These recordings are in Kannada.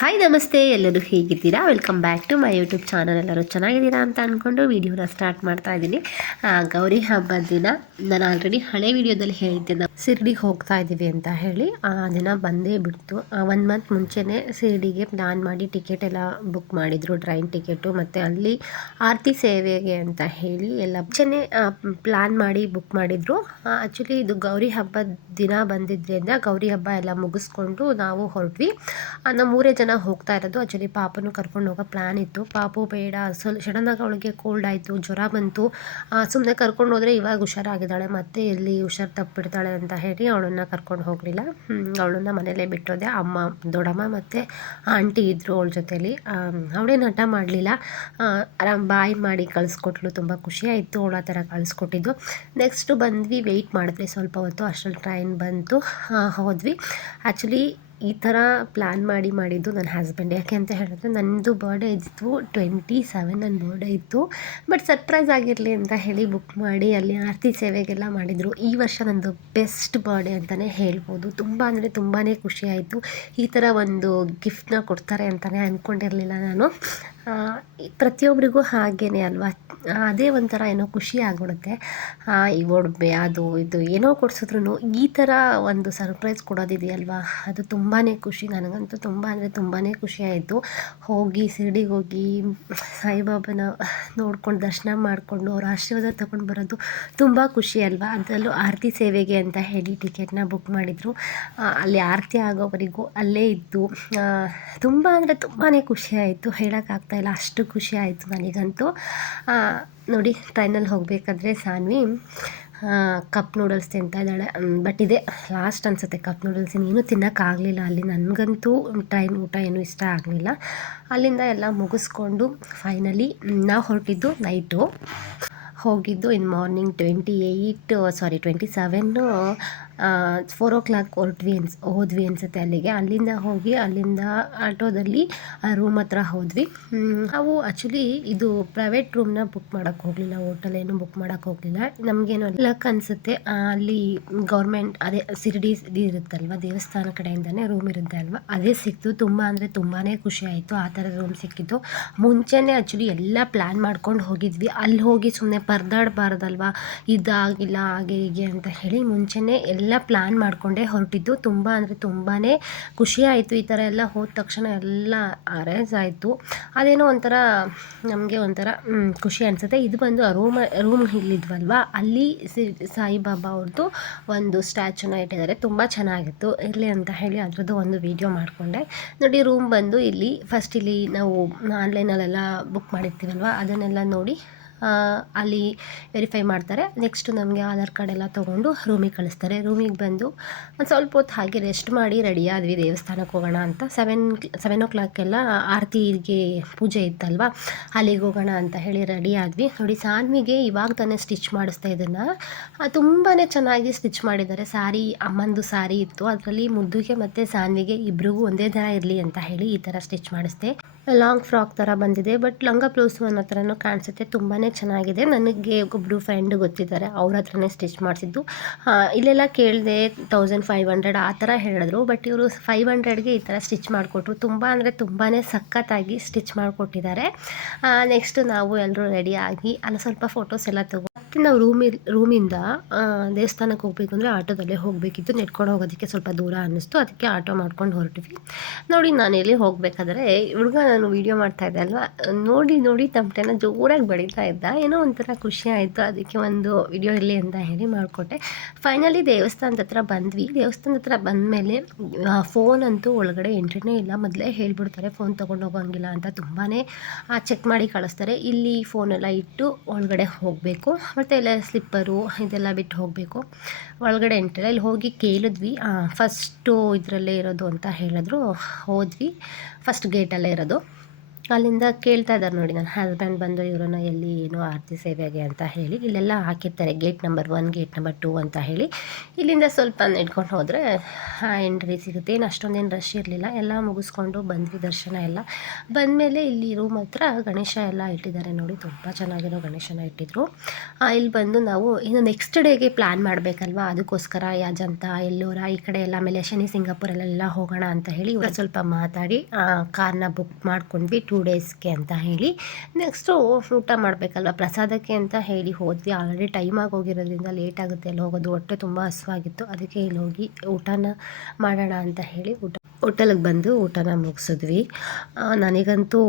ಹಾಯ್ ನಮಸ್ತೆ. ಎಲ್ಲರೂ ಹೇಗಿದ್ದೀರಾ? Welcome back to my YouTube channel ಎಲ್ಲರೂ ಚೆನ್ನಾಗಿದ್ದೀರಾ ಅಂತ ಅಂದ್ಕೊಂಡು ವಿಡಿಯೋನ ಸ್ಟಾರ್ಟ್ ಮಾಡ್ತಾ ಇದ್ದೀನಿ. ಗೌರಿ ಹಬ್ಬದ ದಿನ. ನಾನು ಆಲ್ರೆಡಿ ಹಳೆ ವಿಡಿಯೋದಲ್ಲಿ ಹೇಳಿದ್ದೆ ನಾವು ಶಿರ್ಡಿಗೆ ಹೋಗ್ತಾ ಇದ್ದೀವಿ ಅಂತ ಹೇಳಿ. ಆ ದಿನ ಬಂದೇ ಬಿಡ್ತು. ಒನ್ ಮಂತ್ ಮುಂಚೆನೇ ಶಿರ್ಡಿಗೆ ಪ್ಲ್ಯಾನ್ ಮಾಡಿ ಟಿಕೆಟ್ ಎಲ್ಲ ಬುಕ್ ಮಾಡಿದರು. ಟ್ರೈನ್ ಟಿಕೆಟು ಮತ್ತು ಅಲ್ಲಿ ಆರತಿ ಸೇವೆಗೆ ಅಂತ ಹೇಳಿ ಎಲ್ಲ ಮುಂಚೆನೇ ಪ್ಲ್ಯಾನ್ ಮಾಡಿ ಬುಕ್ ಮಾಡಿದರು. ಆ್ಯಕ್ಚುಲಿ ಇದು ಗೌರಿ ಹಬ್ಬದ ದಿನ ಬಂದಿದ್ದರಿಂದ ಗೌರಿ ಹಬ್ಬ ಎಲ್ಲ ಮುಗಿಸ್ಕೊಂಡು ನಾವು ಹೊರಟ್ವಿ. ನಮ್ಮ ಮೂರೇ ಜನ ಹೋಗ್ತಾ ಇರೋದು. ಆ್ಯಕ್ಚುಲಿ ಪಾಪನೂ ಕರ್ಕೊಂಡು ಹೋಗೋ ಪ್ಲ್ಯಾನ್ ಇತ್ತು. ಪಾಪು ಬೇಡ ಸ್ವಲ್ಪ ಸಡನ್ನಾಗಿ ಅವಳಿಗೆ ಕೋಲ್ಡ್ ಆಯಿತು, ಜ್ವರ ಬಂತು. ಸುಮ್ಮನೆ ಕರ್ಕೊಂಡು ಹೋದರೆ ಇವಾಗ ಹುಷಾರಾಗಿದ್ದಾಳೆ. ಮತ್ತೆ ಎಲ್ಲಿ ಹುಷಾರು ತಪ್ಪಿಡ್ತಾಳೆ ಅಂತ ಹೇಳಿ ಅವಳನ್ನು ಕರ್ಕೊಂಡು ಹೋಗಲಿಲ್ಲ. ಅವಳನ್ನ ಮನೆಯಲ್ಲೇ ಬಿಟ್ಟೋದೆ. ಅಮ್ಮ, ದೊಡ್ಡಮ್ಮ ಮತ್ತು ಆಂಟಿ ಇದ್ದರು ಅವಳ ಜೊತೇಲಿ. ಅವಳೇನು ಹಠ ಮಾಡಲಿಲ್ಲ. ಆರಾಮ್ ಬಾಯ್ ಮಾಡಿ ಕಳಿಸ್ಕೊಟ್ಲು. ತುಂಬ ಖುಷಿ ಆಯಿತು ಅವಳು ಥರ ಕಳಿಸ್ಕೊಟ್ಟಿದ್ದು. ನೆಕ್ಸ್ಟು ಬಂದ್ವಿ ವೆಯ್ಟ್ ಮಾಡಿದ್ವಿ. ಸ್ವಲ್ಪ ಹೊತ್ತು ಅಷ್ಟರಲ್ಲಿ ಟ್ರೈನ್ ಬಂತು. ಹೋದ್ವಿ. ಆ್ಯಕ್ಚುಲಿ ಈ ಥರ ಪ್ಲ್ಯಾನ್ ಮಾಡಿ ಮಾಡಿದ್ದು ನನ್ನ ಹಸ್ಬೆಂಡ್. ಯಾಕೆ ಅಂತ ಹೇಳಿದ್ರೆ ನನ್ನದು ಬರ್ಡೇ ಇತ್ತು ಟ್ವೆಂಟಿ ಸೆವೆನ್ ನನ್ನ ಬರ್ಡೇ ಇತ್ತು. ಬಟ್ ಸರ್ಪ್ರೈಸ್ ಆಗಿರಲಿ ಅಂತ ಹೇಳಿ ಬುಕ್ ಮಾಡಿ, ಅಲ್ಲಿ ಆರತಿ ಸೇವೆಗೆಲ್ಲ ಮಾಡಿದರು. ಈ ವರ್ಷ ನನ್ನದು ಬೆಸ್ಟ್ ಬರ್ಡೇ ಅಂತಲೇ ಹೇಳ್ಬೋದು. ತುಂಬ ಅಂದರೆ ತುಂಬಾ ಖುಷಿಯಾಯಿತು ಈ ಥರ ಒಂದು ಗಿಫ್ಟನ್ನ ಕೊಡ್ತಾರೆ ಅಂತಲೇ ಅಂದ್ಕೊಂಡಿರಲಿಲ್ಲ ನಾನು. ಪ್ರತಿಯೊಬ್ಬರಿಗೂ ಹಾಗೇನೆ ಅಲ್ವಾ? ಅದೇ ಒಂಥರ ಏನೋ ಖುಷಿ ಆಗಿಬಿಡುತ್ತೆ. ಈ ಒಡವೆ, ಅದು, ಇದು, ಏನೋ ಕೊಡ್ಸಿದ್ರು ಈ ಥರ ಒಂದು ಸರ್ಪ್ರೈಸ್ ಕೊಡೋದಿದೆಯಲ್ವಾ? ಅದು ತುಂಬಾ ಖುಷಿ. ನನಗಂತೂ ತುಂಬ ಅಂದರೆ ತುಂಬಾ ಖುಷಿ ಆಯಿತು. ಹೋಗಿ, ಶಿರ್ಡಿಗೆ ಹೋಗಿ, ಸಾಯಿಬಾಬಾನ ನೋಡ್ಕೊಂಡು, ದರ್ಶನ ಮಾಡಿಕೊಂಡು, ಅವ್ರ ಆಶೀರ್ವಾದ ತೊಗೊಂಡು ಬರೋದು ತುಂಬ ಖುಷಿ ಅಲ್ವಾ? ಅದರಲ್ಲೂ ಆರತಿ ಸೇವೆಗೆ ಅಂತ ಹೇಳಿ ಟಿಕೆಟ್ನ ಬುಕ್ ಮಾಡಿದರು. ಅಲ್ಲಿ ಆರತಿ ಆಗೋವರೆಗೂ ಅಲ್ಲೇ ಇದ್ದು ತುಂಬ ಅಂದರೆ ತುಂಬಾ ಖುಷಿಯಾಯಿತು ಆಯಿತು. ಹೇಳೋಕ್ಕಾಗ್ತಾಯಿಲ್ಲ ಅಷ್ಟು ಖುಷಿ ಆಯಿತು ನನಗಂತೂ. ನೋಡಿ ಟ್ರೈನಲ್ಲಿ ಹೋಗಬೇಕಾದ್ರೆ ಸಾನ್ವಿ ಕಪ್ ನೂಡಲ್ಸ್ ತಿಂತಾ ಇದ್ದಾಳೆ. ಬಟ್ ಇದೆ ಲಾಸ್ಟ್ ಅನಿಸುತ್ತೆ ಕಪ್ ನೂಡಲ್ಸ್ ಇನ್ನೇನು ತಿನ್ನೋಕ್ಕಾಗಲಿಲ್ಲ ಅಲ್ಲಿ. ನನಗಂತೂ ಟ್ರೈನ್ ಊಟ ಏನೂ ಇಷ್ಟ ಆಗಲಿಲ್ಲ. ಅಲ್ಲಿಂದ ಎಲ್ಲ ಮುಗಿಸ್ಕೊಂಡು ಫೈನಲಿ ನಾವು ಹೊರಟಿದ್ದು ನೈಟು ಹೋಗಿದ್ದು in morning twenty eight, sorry twenty seven four o'clock ಹೊರಟ್ವಿ ಅನ್ಸ್, ಹೋದ್ವಿ ಅನಿಸುತ್ತೆ ಅಲ್ಲಿಗೆ. ಅಲ್ಲಿಂದ ಹೋಗಿ, ಅಲ್ಲಿಂದ ಆಟೋದಲ್ಲಿ ಆ ರೂಮ್ ಹತ್ರ ಹೋದ್ವಿ. ನಾವು ಆ್ಯಕ್ಚುಲಿ ಇದು ಪ್ರೈವೇಟ್ ರೂಮ್ನ ಬುಕ್ ಮಾಡೋಕ್ಕೆ ಹೋಗಲಿಲ್ಲ ಹೋಟೆಲ್ ಏನು ಬುಕ್ ಮಾಡೋಕ್ಕೆ ಹೋಗಲಿಲ್ಲ. ನಮಗೇನು ಲಕ್ ಅನಿಸುತ್ತೆ ಅಲ್ಲಿ ಗೌರ್ಮೆಂಟ್ ಅದೇ ಸಿರಿಡಿ ಇರುತ್ತಲ್ವ, ದೇವಸ್ಥಾನ ಕಡೆಯಿಂದನೇ ರೂಮ್ ಇರುತ್ತೆ ಅಲ್ವಾ? ಅದೇ ಸಿಕ್ತು, ತುಂಬ ಅಂದರೆ ತುಂಬಾ ಖುಷಿ ಆಯಿತು, ಆ ಥರ ರೂಮ್ ಸಿಕ್ಕಿತ್ತು ಮುಂಚೆನೇ ಆ್ಯಕ್ಚುಲಿ ಎಲ್ಲ ಪ್ಲ್ಯಾನ್ ಮಾಡ್ಕೊಂಡು ಹೋಗಿದ್ವಿ. ಅಲ್ಲಿ ಹೋಗಿ ಸುಮ್ಮನೆ ಪರದಾಡಬಾರ್ದಲ್ವಾ ಇದಾಗಿಲ್ಲ, ಹಾಗೆ ಹೀಗೆ ಅಂತ ಹೇಳಿ ಮುಂಚೆನೇ ಎಲ್ಲ ಪ್ಲ್ಯಾನ್ ಮಾಡಿಕೊಂಡೇ ಹೊರಟಿದ್ದು. ತುಂಬ ಅಂದರೆ ತುಂಬಾ ಖುಷಿ ಆಯಿತು. ಈ ಥರ ಎಲ್ಲ ಹೋದ ತಕ್ಷಣ ಎಲ್ಲ ಅರೇಂಜ್ ಆಯಿತು. ಅದೇನೋ ಒಂಥರ ನಮಗೆ ಒಂಥರ ಖುಷಿ ಅನಿಸುತ್ತೆ. ಇದು ಬಂದು ರೂಮ್ ರೂಮ್ ಇಲ್ಲಿದ್ವಲ್ವಾ? ಅಲ್ಲಿ ಸಾಯಿಬಾಬಾ ಅವ್ರದ್ದು ಒಂದು ಸ್ಟ್ಯಾಚುನ ಇಟ್ಟಿದ್ದಾರೆ. ತುಂಬ ಚೆನ್ನಾಗಿತ್ತು. ಇರಲಿ ಅಂತ ಹೇಳಿ ಅದರದ್ದು ಒಂದು ವಿಡಿಯೋ ಮಾಡಿಕೊಂಡೆ. ನೋಡಿ ರೂಮ್ ಬಂದು ಇಲ್ಲಿ ಫಸ್ಟ್ ಇಲ್ಲಿ ನಾವು ಆನ್ಲೈನಲ್ಲೆಲ್ಲ ಬುಕ್ ಮಾಡಿರ್ತೀವಲ್ವ? ಅದನ್ನೆಲ್ಲ ನೋಡಿ ಅಲ್ಲಿ ವೆರಿಫೈ ಮಾಡ್ತಾರೆ. ನೆಕ್ಸ್ಟು ನಮಗೆ ಆಧಾರ್ ಕಾರ್ಡ್ ಎಲ್ಲ ತೊಗೊಂಡು ರೂಮಿಗೆ ಕಳಿಸ್ತಾರೆ. ರೂಮಿಗೆ ಬಂದು ಒಂದು ಸ್ವಲ್ಪ ಹೊತ್ತು ಹಾಗೆ ರೆಸ್ಟ್ ಮಾಡಿ ರೆಡಿ ಆದ್ವಿ ದೇವಸ್ಥಾನಕ್ಕೆ ಹೋಗೋಣ ಅಂತ. ಸೆವೆನ್ ಸೆವೆನ್ ಓ ಕ್ಲಾಕೆಲ್ಲ ಆರತಿಗೆ ಪೂಜೆ ಇತ್ತಲ್ವ? ಅಲ್ಲಿಗೆ ಹೋಗೋಣ ಅಂತ ಹೇಳಿ ರೆಡಿ ಆದ್ವಿ. ನೋಡಿ ಸಾನ್ವಿಗೆ ಇವಾಗ ತಾನೇ ಸ್ಟಿಚ್ ಮಾಡಿಸ್ತಾ ಇದನ್ನು ತುಂಬಾ ಚೆನ್ನಾಗಿ ಸ್ಟಿಚ್ ಮಾಡಿದ್ದಾರೆ. ಸಾರಿ, ಅಮ್ಮಂದು ಸಾರಿ ಇತ್ತು. ಅದರಲ್ಲಿ ಮುದ್ದುಗೆ ಮತ್ತು ಸಾನ್ವಿಗೆ ಇಬ್ರಿಗೂ ಒಂದೇ ಥರ ಇರಲಿ ಅಂತ ಹೇಳಿ ಈ ಥರ ಸ್ಟಿಚ್ ಮಾಡಿಸ್ದೆ. ಲಾಂಗ್ ಫ್ರಾಕ್ ಥರ ಬಂದಿದೆ, ಬಟ್ ಲಂಗ ಬ್ಲೌಸ್ ಅನ್ನೋ ಥರನೂ ಕಾಣಿಸುತ್ತೆ ತುಂಬಾ ಚೆನ್ನಾಗಿದೆ. ನನಗೆ ಒಬ್ಬರು ಫ್ರೆಂಡ್ ಗೊತ್ತಿದ್ದಾರೆ, ಅವ್ರ ಹತ್ರನೇ ಸ್ಟಿಚ್ ಮಾಡಿಸಿದ್ದು. ಇಲ್ಲೆಲ್ಲ ಕೇಳಿದೆ ತೌಸಂಡ್ ಫೈವ್ ಹಂಡ್ರೆಡ್ ಆ ಥರ ಹೇಳಿದ್ರು, ಬಟ್ ಇವರು ಫೈವ್ ಹಂಡ್ರೆಡ್ಗೆ ಈ ಥರ ಸ್ಟಿಚ್ ಮಾಡಿಕೊಟ್ರು. ತುಂಬ ಅಂದರೆ ತುಂಬಾ ಸಖತ್ತಾಗಿ ಸ್ಟಿಚ್ ಮಾಡಿಕೊಟ್ಟಿದ್ದಾರೆ. ನೆಕ್ಸ್ಟ್ ನಾವು ಎಲ್ಲರೂ ರೆಡಿ ಆಗಿ, ಅಲ್ಲಿ ಸ್ವಲ್ಪ ಫೋಟೋಸ್ ಎಲ್ಲ ತಗೋ ಮತ್ತೆ ನಾವು ರೂಮಿ, ರೂಮಿಂದ ದೇವಸ್ಥಾನಕ್ಕೆ ಹೋಗ್ಬೇಕು ಅಂದರೆ ಆಟೋದಲ್ಲೇ ಹೋಗಬೇಕಿತ್ತು. ನೆಟ್ಕೊಂಡು ಹೋಗೋದಕ್ಕೆ ಸ್ವಲ್ಪ ದೂರ ಅನ್ನಿಸ್ತು. ಅದಕ್ಕೆ ಆಟೋ ಮಾಡ್ಕೊಂಡು ಹೊರಟಿವಿ ನೋಡಿ, ನಾನು ಎಲ್ಲಿ ಹೋಗಬೇಕಾದ್ರೆ, ಹುಡುಗ ನಾನು ವೀಡಿಯೋ ಮಾಡ್ತಾ ಇದ್ದೆ ಅಲ್ವಾ? ನೋಡಿ ನೋಡಿ, ತಮಟೆನ ಜೋರಾಗಿ ಬೆಳೀತಾ ಇದ್ದ. ಏನೋ ಒಂಥರ ಖುಷಿ ಆಯಿತು. ಅದಕ್ಕೆ ಒಂದು ವಿಡಿಯೋ ಇರಲಿ ಅಂತ ಹೇಳಿ ಮಾಡಿಕೊಟ್ಟೆ. ಫೈನಲಿ ದೇವಸ್ಥಾನದ ಹತ್ರ ಬಂದ್ವಿ. ದೇವಸ್ಥಾನದ ಹತ್ರ ಬಂದಮೇಲೆ ಫೋನ್ ಅಂತೂ ಒಳಗಡೆ ಎಂಟ್ರಿನೇ ಇಲ್ಲ. ಮೊದಲೇ ಹೇಳ್ಬಿಡ್ತಾರೆ ಫೋನ್ ತೊಗೊಂಡು ಹೋಗೋಂಗಿಲ್ಲ ಅಂತ. ತುಂಬಾ ಚೆಕ್ ಮಾಡಿ ಕಳಿಸ್ತಾರೆ. ಇಲ್ಲಿ ಫೋನೆಲ್ಲ ಇಟ್ಟು ಒಳಗಡೆ ಹೋಗಬೇಕು. ಮತ್ತು ಎಲ್ಲ ಸ್ಲಿಪ್ಪರು ಇದೆಲ್ಲ ಬಿಟ್ಟು ಹೋಗಬೇಕು. ಒಳಗಡೆ ಎಂಟ್ರಿಲ್ಲ ಇಲ್ಲಿ ಹೋಗಿ ಕೇಳಿದ್ವಿ. ಫಸ್ಟು ಇದರಲ್ಲೇ ಇರೋದು ಅಂತ ಹೇಳಿದ್ರು. ಹೋದ್ವಿ. ಫಸ್ಟ್ ಗೇಟಲ್ಲೇ ಇರೋದು. ಅಲ್ಲಿಂದ ಕೇಳ್ತಾ ಇದ್ದಾರೆ ನೋಡಿ, ನನ್ನ ಹಸ್ಬೆಂಡ್ ಬಂದು ಇವರನ್ನ ಎಲ್ಲಿ ಏನು ಆರತಿ ಸೇವೆಗೆ ಅಂತ ಹೇಳಿ ಇಲ್ಲೆಲ್ಲ ಹಾಕಿರ್ತಾರೆ. Gate number one gate number two ಅಂತ ಹೇಳಿ. ಇಲ್ಲಿಂದ ಸ್ವಲ್ಪ ಇಟ್ಕೊಂಡು ಹೋದರೆ ಎಂಟ್ರಿ ಸಿಗುತ್ತೆ. ಏನು ಅಷ್ಟೊಂದೇನು ರಶ್ ಇರಲಿಲ್ಲ. ಎಲ್ಲ ಮುಗಿಸ್ಕೊಂಡು ಬಂದ್ವಿ ದರ್ಶನ ಎಲ್ಲ. ಬಂದಮೇಲೆ ಇಲ್ಲಿ ರೂಮ್ ಹತ್ರ ಗಣೇಶ ಎಲ್ಲ ಇಟ್ಟಿದ್ದಾರೆ ನೋಡಿ. ತುಂಬ ಚೆನ್ನಾಗಿರೋ ಗಣೇಶನ ಇಟ್ಟಿದ್ರು. ಇಲ್ಲಿ ಬಂದು ನಾವು ಇನ್ನು ನೆಕ್ಸ್ಟ್ ಡೇಗೆ ಪ್ಲ್ಯಾನ್ ಮಾಡಬೇಕಲ್ವಾ? ಅದಕ್ಕೋಸ್ಕರ ಯಾಜಂತ, ಎಲ್ಲೋರ, ಈ ಕಡೆ ಎಲ್ಲ ಆಮೇಲೆ ಶನಿ, ಸಿಂಗಾಪುರಲ್ಲೆಲ್ಲ ಹೋಗೋಣ ಅಂತ ಹೇಳಿ ಸ್ವಲ್ಪ ಮಾತಾಡಿ ಕಾರ್ನ ಬುಕ್ ಮಾಡ್ಕೊಂಡ್ವಿ. ಟೂ ಡೇಸ್ಗೆ ಅಂತ ಹೇಳಿ. ನೆಕ್ಸ್ಟು ಊಟ ಮಾಡಬೇಕಲ್ವ? ಪ್ರಸಾದಕ್ಕೆ ಅಂತ ಹೇಳಿ ಹೋದ್ವಿ. ಆಲ್ರೆಡಿ ಟೈಮ್ ಹೋಗಿರೋದ್ರಿಂದ ಲೇಟ್ ಆಗುತ್ತೆ. ಅಲ್ಲಿ ಹೋಗೋದು ಹೊಟ್ಟೆ ತುಂಬ ಹಸುವಾಗಿತ್ತು. ಅದಕ್ಕೆ ಇಲ್ಲಿ ಹೋಗಿ ಊಟನ ಮಾಡೋಣ ಅಂತ ಹೇಳಿ ಊಟ ಹೋಟೆಲಿಗೆ ಬಂದು ಊಟನ ಮುಗಿಸಿದ್ವಿ. ನನಗಂತೂ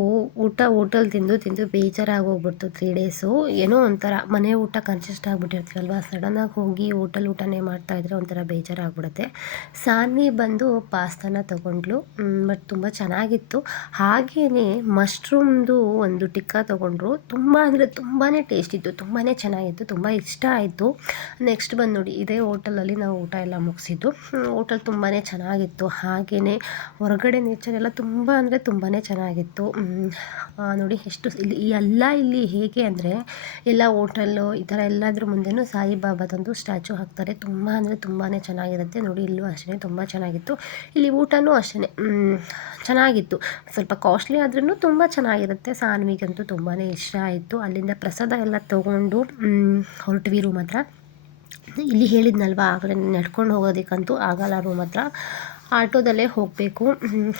ಊಟ ಹೋಟೆಲ್ ತಿಂದು ತಿಂದು ಬೇಜಾರಾಗಿ ಹೋಗ್ಬಿಡ್ತು ತ್ರೀ ಡೇಸು ಏನೋ ಒಂಥರ ಮನೆ ಊಟ ಕನ್ಸಿಸ್ಟ್ ಆಗಿಬಿಟ್ಟಿರ್ತೀವಲ್ವ? ಸಡನ್ನಾಗಿ ಹೋಗಿ ಹೋಟೆಲ್ ಊಟನೇ ಮಾಡ್ತಾಯಿದ್ರೆ ಒಂಥರ ಬೇಜಾರಾಗ್ಬಿಡುತ್ತೆ. ಸಾನ್ವಿ ಬಂದು ಪಾಸ್ತಾನ ತೊಗೊಂಡ್ಲು ಬಟ್ ತುಂಬ ಚೆನ್ನಾಗಿತ್ತು. ಹಾಗೆಯೇ ಮಶ್ರೂಮ್ದು ಒಂದು ಟಿಕ್ಕಾ ತೊಗೊಂಡ್ರು. ತುಂಬ ಅಂದರೆ ತುಂಬಾ ಟೇಸ್ಟ್ ಇತ್ತು. ತುಂಬಾ ಚೆನ್ನಾಗಿತ್ತು. ತುಂಬ ಇಷ್ಟ ಆಯಿತು. ನೆಕ್ಸ್ಟ್ ಬಂದು ನೋಡಿ, ಇದೇ ಹೋಟೆಲಲ್ಲಿ ನಾವು ಊಟ ಎಲ್ಲ ಮುಗಿಸಿದ್ದು. ಹೋಟೆಲ್ ತುಂಬಾ ಚೆನ್ನಾಗಿತ್ತು. ಹಾಗೆಯೇ ಹೊರಗಡೆ ನೇಚರ್ ಎಲ್ಲ ತುಂಬ ಅಂದರೆ ತುಂಬಾ ಚೆನ್ನಾಗಿತ್ತು. ನೋಡಿ ಎಷ್ಟು ಇಲ್ಲಿ ಎಲ್ಲ ಇಲ್ಲಿ ಹೇಗೆ ಅಂದರೆ ಎಲ್ಲ ಹೋಟೆಲ್ಲು ಈ ಥರ ಎಲ್ಲಾದ್ರ ಮುಂದೆಯೂ ಸಾಯಿಬಾಬಾದೊಂದು ಸ್ಟ್ಯಾಚು ಹಾಕ್ತಾರೆ. ತುಂಬ ಅಂದರೆ ತುಂಬಾ ಚೆನ್ನಾಗಿರುತ್ತೆ. ನೋಡಿ ಇಲ್ಲೂ ಅಷ್ಟೇ ತುಂಬ ಚೆನ್ನಾಗಿತ್ತು. ಇಲ್ಲಿ ಊಟನೂ ಅಷ್ಟೇ ಚೆನ್ನಾಗಿತ್ತು. ಸ್ವಲ್ಪ ಕಾಸ್ಟ್ಲಿ ಆದ್ರೂ ತುಂಬ ಚೆನ್ನಾಗಿರುತ್ತೆ. ಸಾನ್ವಿಗಂತೂ ತುಂಬಾ ಇಷ್ಟ ಆಯಿತು. ಅಲ್ಲಿಂದ ಪ್ರಸಾದ ಎಲ್ಲ ತೊಗೊಂಡು ಹೊರಟ್ವಿ ರೂಮ್ ಹತ್ರ. ಇಲ್ಲಿ ಹೇಳಿದ್ನಲ್ವ, ಆಗಲೇ ನಡ್ಕೊಂಡು ಹೋಗೋದಕ್ಕಂತೂ ಆಗಲ್ಲ ರೂಮ್ ಹತ್ರ. ಆಟೋದಲ್ಲೇ ಹೋಗಬೇಕು.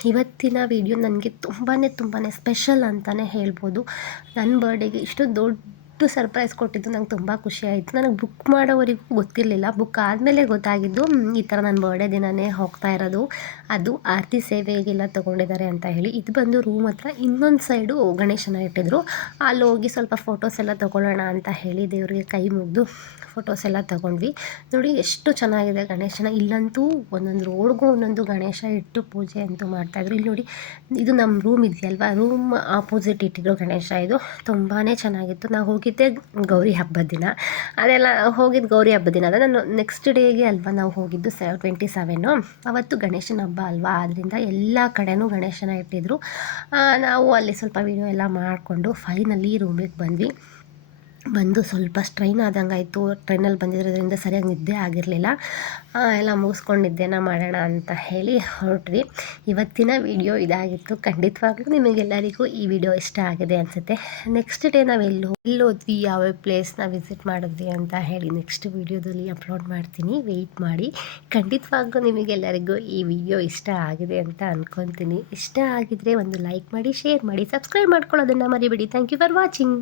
ಇವತ್ತಿನ ವಿಡಿಯೋ ನನಗೆ ತುಂಬಾ ತುಂಬಾ ಸ್ಪೆಷಲ್ ಅಂತಲೇ ಹೇಳ್ಬೋದು. ನನ್ನ ಬರ್ಡೇಗೆ ಇಷ್ಟು ದೊಡ್ಡ ಸರ್ಪ್ರೈಸ್ ಕೊಟ್ಟಿದ್ದು ನಂಗೆ ತುಂಬ ಖುಷಿ ಆಯಿತು. ನನಗೆ ಬುಕ್ ಮಾಡೋವರೆಗೂ ಗೊತ್ತಿರಲಿಲ್ಲ. ಬುಕ್ ಆದಮೇಲೆ ಗೊತ್ತಾಗಿದ್ದು ಈ ಥರ ನನ್ನ ಬರ್ಡೇ ದಿನವೇ ಹೋಗ್ತಾ ಇರೋದು. ಅದು ಆರತಿ ಸೇವೆಗೆಲ್ಲ ತೊಗೊಂಡಿದ್ದಾರೆ ಅಂತ ಹೇಳಿ. ಇದು ಬಂದು ರೂಮ್ ಹತ್ರ ಇನ್ನೊಂದು ಸೈಡು ಗಣೇಶನ ಇಟ್ಟಿದ್ರು. ಅಲ್ಲಿ ಹೋಗಿ ಸ್ವಲ್ಪ ಫೋಟೋಸ್ ಎಲ್ಲ ತೊಗೊಳ್ಳೋಣ ಅಂತ ಹೇಳಿ ದೇವರಿಗೆ ಕೈ ಮುಗಿದು ಫೋಟೋಸ್ ಎಲ್ಲ ತಗೊಂಡ್ವಿ. ನೋಡಿ ಎಷ್ಟು ಚೆನ್ನಾಗಿದೆ ಗಣೇಶನ. ಇಲ್ಲಂತೂ ಒಂದೊಂದು ರೋಡ್ಗೂ ಒಂದೊಂದು ಗಣೇಶ ಇಟ್ಟು ಪೂಜೆ ಅಂತೂ ಮಾಡ್ತಾಯಿದ್ರು ಇಲ್ಲಿ ನೋಡಿ, ಇದು ನಮ್ಮ ರೂಮ್ ಇದೆಯಲ್ವಾ? ರೂಮ್ ಆಪೋಸಿಟ್ ಇಟ್ಟಿದ್ರು ಗಣೇಶ ಇದು. ತುಂಬಾ ಚೆನ್ನಾಗಿತ್ತು. ನಾವು ಹೋಗಿದ್ದೆ ಗೌರಿ ಹಬ್ಬದ ದಿನ. ಅದೆಲ್ಲ ಹೋಗಿದ್ದು ಗೌರಿ ಹಬ್ಬದ ದಿನ. ಅದ ನಾನು ನೆಕ್ಸ್ಟ್ ಡೇಗೆ ಅಲ್ವಾ ನಾವು ಹೋಗಿದ್ದು ಸೆ ಟ್ವೆಂಟಿ ಸೆವೆನ್ನು ಅವತ್ತು ಗಣೇಶನ ಹಬ್ಬ ಅಲ್ವಾ? ಆದ್ದರಿಂದ ಎಲ್ಲ ಕಡೆನೂ ಗಣೇಶನ ಇಟ್ಟಿದ್ರು. ನಾವು ಅಲ್ಲಿ ಸ್ವಲ್ಪ ವೀಡಿಯೋ ಎಲ್ಲ ಮಾಡಿಕೊಂಡು ಫೈನಲಿ ರೂಮಿಗೆ ಬಂದ್ವಿ. ಬಂದು ಸ್ವಲ್ಪ ಸ್ಟ್ರೈನ್ ಆದಂಗೆ ಆಯಿತು ಟ್ರೈನಲ್ಲಿ ಬಂದಿರೋದ್ರಿಂದ ಸರಿಯಾಗಿ ನಿದ್ದೆ ಆಗಿರಲಿಲ್ಲ. ಎಲ್ಲ ಮುಗಿಸ್ಕೊಂಡು ನಿದ್ದೆನ ಮಾಡೋಣ ಅಂತ ಹೇಳಿ ಹೊರಟ್ವಿ. ಇವತ್ತಿನ ವಿಡಿಯೋ ಇದಾಗಿತ್ತು. ಖಂಡಿತವಾಗ್ಲೂ ನಿಮಗೆಲ್ಲರಿಗೂ ಈ ವಿಡಿಯೋ ಇಷ್ಟ ಆಗಿದೆ ಅನಿಸುತ್ತೆ. ನೆಕ್ಸ್ಟ್ ಡೇ ನಾವು ಎಲ್ಲಿ ಎಲ್ಲಿ ಹೋದ್ವಿ ಯಾವ್ಯಾವ ಪ್ಲೇಸ್ನ ವಿಸಿಟ್ ಮಾಡಿದ್ವಿ ಅಂತ ಹೇಳಿ ನೆಕ್ಸ್ಟ್ ವಿಡಿಯೋದಲ್ಲಿ ಅಪ್ಲೋಡ್ ಮಾಡ್ತೀನಿ. ವೆಯ್ಟ್ ಮಾಡಿ. ಖಂಡಿತವಾಗ್ಲೂ ನಿಮಗೆಲ್ಲರಿಗೂ ಈ ವಿಡಿಯೋ ಇಷ್ಟ ಆಗಿದೆ ಅಂತ ಅಂದ್ಕೊತೀನಿ ಇಷ್ಟ ಆಗಿದ್ರೆ ಒಂದು ಲೈಕ್ ಮಾಡಿ ಶೇರ್ ಮಾಡಿ ಸಬ್ಸ್ಕ್ರೈಬ್ ಮಾಡ್ಕೊಳ್ಳೋದನ್ನು ಮರಿಬೇಡಿ. Thank you for watching